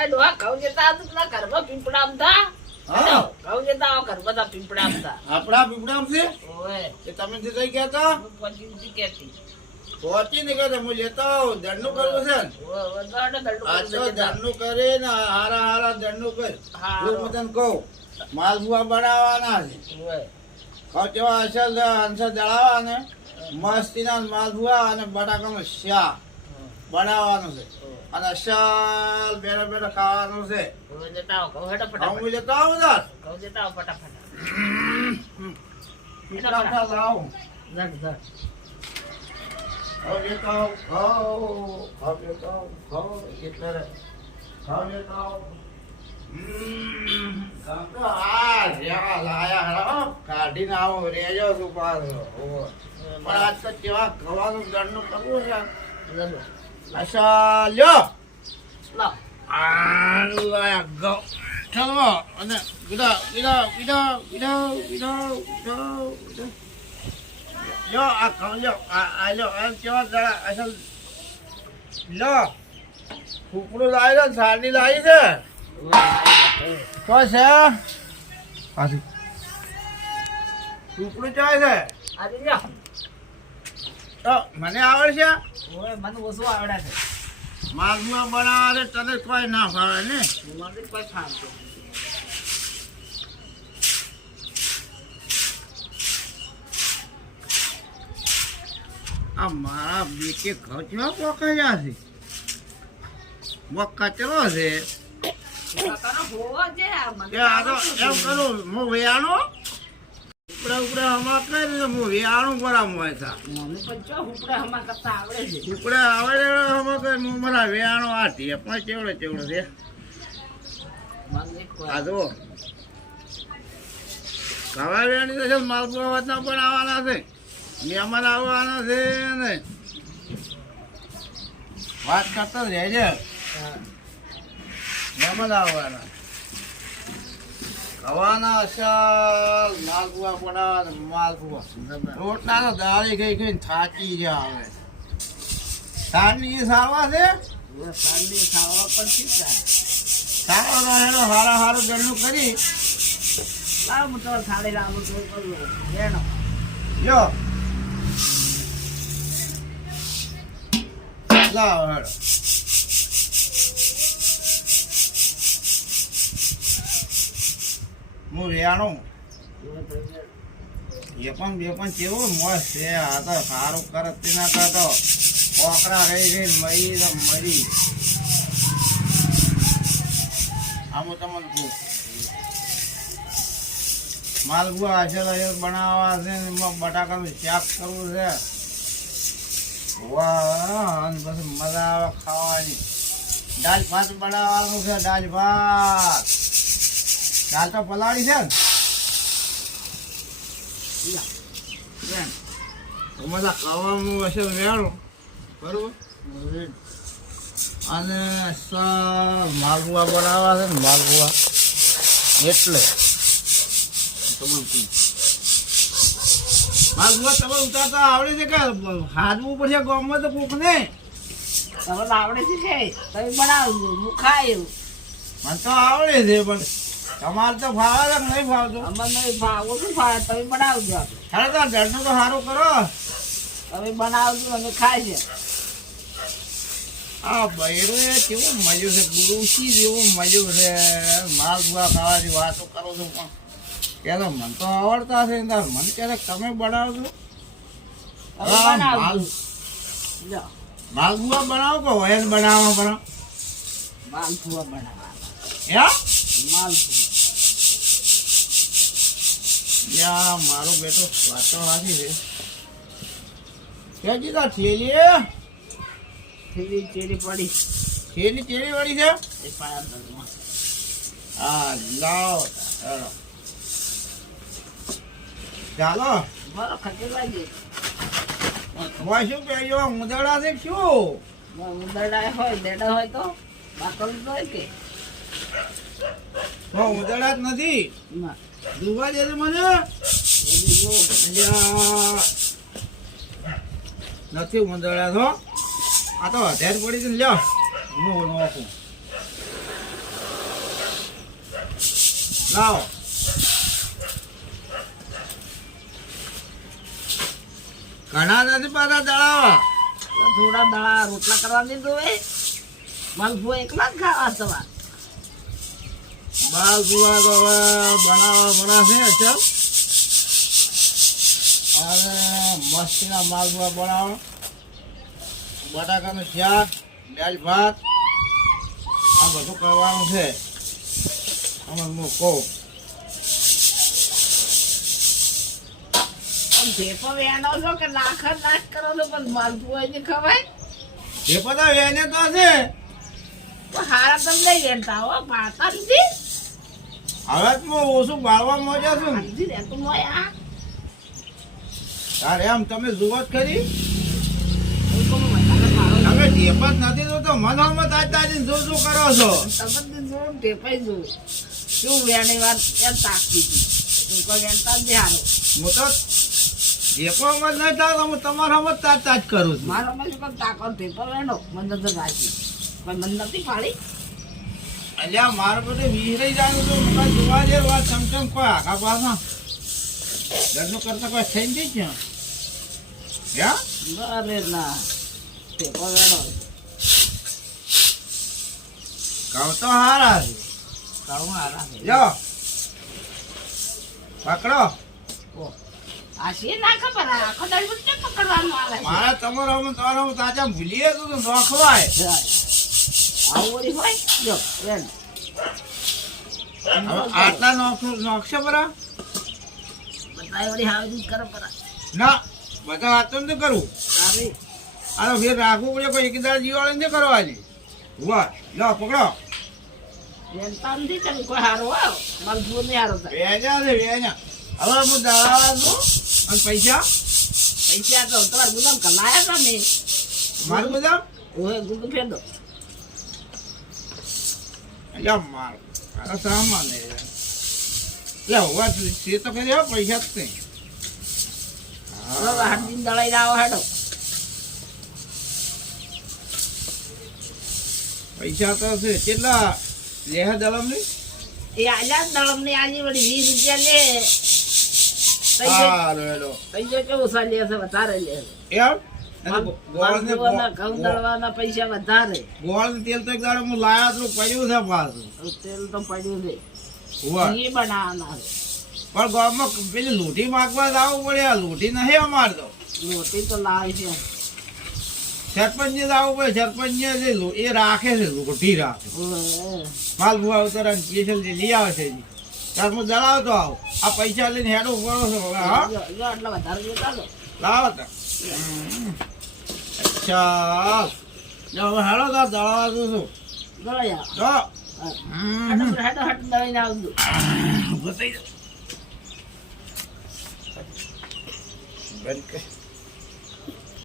એ ડોહા ઘઉં જતા પેલા ઘરમાં પીપળામ થા. ઘઉં જતા ઘરમાં તા પીપળામ થા. આપણા પીપળામ છે? તમે જે જઈ ગયા હતા હું પછી કહેતી. પહોંચી ને ગયા હું લેતા આવું દંડનું કરવું છે ને? ઓય, ઓય, દોડો દંડો આ કરી તો દેજે તા. દંડનું કરે ને હારા હારા દંડનું કરે. હું તને કહું માલપુઆ બનાવવાના છે. ઓય. અસલ દળાવવા ને મસ્તીના માલપુઆ અને બટાકાનું શાક. બનાવવાનું છે. અને શાલ બેરા બેઠા ખાવાનું છે. હું જતા આવો ઘઉં હેડો ફટાફટ હું લેતા આવું તાર ઘઉં જતા આવો ફટાફટ. ધડ, ધડ. ખાવ લેતા આવું ખાવ ખાવ લેતા ખાવ એટલે રે ખાવ આવું. તો કાઢીને આવો રેજો છું પાછો. પણ આજ તો કેવા ગવાનું દંડનું કરવું છે. અચ્છા લ્યો લાવ. આ લાયા ગૌ ચલો અને વિડા વિડા વિડા વિડા વિડા વિડા લ્યો આ ખાવ લ્યો. આ આ લ્યો. આ કેવા દડા અસલ લ્યો. કુકડું લાવી છે સાડી લાવી છે. તો છે પાછી કુકડું ચાય છે. આજે લ્યો. તો મને આવડશે? ઓય, મને ઓછું આવડે છે. માલમાં બનાવે તને કોઈ ના ભાવે ને? મને કોઈ ફાવતો આ મારા બેકે ખર્ચમાં પોકાયા છે. બો કચરો છે. એમ કરું હું વેયાણો હું ઉપડે કરતા આવડે છે. હું મારા આ છે જો કવા વેણી તો છે માલપુઆ પણ આવવાના છે. મહેમાન આવવાના છે ને વાત કરતા જ રહેજે. મહેમાન આવવાના. ખાવાના અસલ માલપુઆ બનાવવાના માલપુઆ રોટલા દાળી ખાઈ ખાઈને થાકી ગયા હવે. થાકી સારવા છે? સાંજની ખાવા પડશે જ સારો તો હારા હારું ગળનું કરી. લાવ હું થાળી લાવું તો કરું જો લાવ હેડો હું વેણું એ પણ બે પણ કેવું મસ્ત છે. આ તો સારું કરત તેના કરતો કોકરા રહી રહી મરી તો મરી. આમ તમને કહું માલપુઆ હશે તો બનાવવા છે ને એમાં બટાકાનું શાક કરવું છે. વાહ પછી મજા આવે ખાવાની. દાળ ભાત બનાવવાનું છે, દાળ ભાત. દાળ તો પલાળી છે ને લેણ. તો મજા ખાવાનું હશે વેણું બરોબર અને માલપુઆ બનાવવા છે ને માલપુઆ એટલે. માલપુઆ તમે ઉતારતા આવડે છે કે હાથવું પડશે ગામમાં તો કોક ને તમને આવડે છે તમે બનાવજો હું ખાય એવું મને તો આવડે છે પણ તમારે તો ફાવે કે નહીં ફાવતું અમારે નહીં ઓછું ભાવે તમે બનાવજો અરે તો તો સારું કરો. તમે બનાવજો અને ખાય છે આ બૈરું કેવું મજું છે? ગુરુસી જેવું મજું છે. માલપુઆ ખાવાની વાતો કરો છો પણ. પેલો મને તો આવડતા છે ને મને ક્યારેક તમે બનાવજો? માલ- માલપુઆ બનાવો કે વયન બનાવવા બનાવો માલપુઆ બનાવવા. યા માલપુઆ યા મારો બેટો વાતો હાથી છે. ક્યાં જીતા થેલી થેલી ચેરી પડી. થેલી ચેરી પડી છે? એ પાયા. હા લાવો. ચાલો. ચાલો. મારો ખટી લાગી હોય શું કહેજો ઉંદરડા છે શું? ઉંદરડા હોય દેડા હોય તો? બાકલ તો હોય કે? તો ઉદડા જ નથી? ના. દુવા દેજો મને. નથી ઉંદડા તો આ તો હથેર પડી છે ને, લ્યો. હું નોખું લાવો. ઘણા નથી પાછા દળાવા? તો થોડા દડા રોટલા કરવા દીધું હોય માલપુઆ એકલા જ ખાવા તમારે બાલ પુઆ તો હવે બનાવવા બનાવશે અચ્છા. અને મસ્તીના માલપુઆ બનાવો. બટાકાનું શાક દાળ ભાત આ બધું કરવાનું છે. અમે હું કહું. આમ ભેપો વેનો છો કે જ નાખ કરો છો પણ માલપુઆ ને ખવાય. જે બધા વેને તો છે. તો હારા તમને ગયા હો પાતા નથી હવે જ ઓછું બાળવા મોજા છું તું તારે એમ તમે જુઓ જ ખરી તમે ટેપ જ નથી તો તો હમ તાજ તાજી જો શું કરો છો? તમે જો ટેપાઈ જો શું વેણી વાર એમ તાકતી હતી કોઈ વેણતા જ હારો. હું તો ટેપોમાં જ નહીં થાય હું તમારામાં જ તાજ તાજ કરું છું. મારો માં શું તાકો ટેપો વેણો મને તો રાખી પણ મને નથી પાડી અલ્યા મારે બધે વિહરાઈ જાય તો મને જોવા દે વાત ચમચમ કોઈ આખા પાસા ઘરનું કરતા કોઈ થઈ જઈ છે હે અરે ના. ટેપો વેણો કહું તો હારા છે. કહું હારા છે. જો પકડો. તમારો છે? મારે તમારામાં તમારામાં તાજા ભૂલી તો તો નોખવાય. આવું વળી હોય કરો ના સારી ફેર રાખવું પડે કોઈ એકદાર જીવાળે નથી કરવાની વાહ પકડો વેણતા નથી તમે કોઈ હારો આવો મારું જુઓ હારો વેજા છે વેજા હવે હું દળાવા છું પૈસા પૈસા તો તમારે ગુલામ કલાયા ને મારું બધા ઓહે ફેર દો એટલે માર મારા સામાન ને લે હોવા તે તો કરી હો પૈસા જ har હવે હાથ દિન દળાઈ આવો પૈસા તો છે. કેટલા? લેહ દલમની એ આલ્યા જ દળમ ને આજે વળી વીસ રૂપિયા લે. તૈયો હા રેડો તૈયો કેવું સા લે છે વધારે લે એમ? પૈસા વધારે. ગોળ તેલ તો એક દાડો હું લાયા તો પડ્યું છે પાછું. તેલ તો પડ્યું છે. ઘી બનાવવાના પણ ગામમાં પેલી લોઢી માગવા જવું પડે આ લોઢી નહીં અમાર તો. રોટી તો લાવી છે. સરપંચ જવું પડે સરપંચ જે એ રાખે છે લોટી રાખે. માલ ભુવા ઉતરા સ્પેશિયલ લઈ આવે છે જી તાર હું જણાવતો આવ. આ પૈસા લઈને હેડો પડો છો હવે હા? જો જો લાવો તો. અચ્છા. જો હવે હેડો તો દળવા છું. શું દળાઈ આવો જો. હેડો હેડો હેડો દળાઈને આવજો. દો બંધ કર.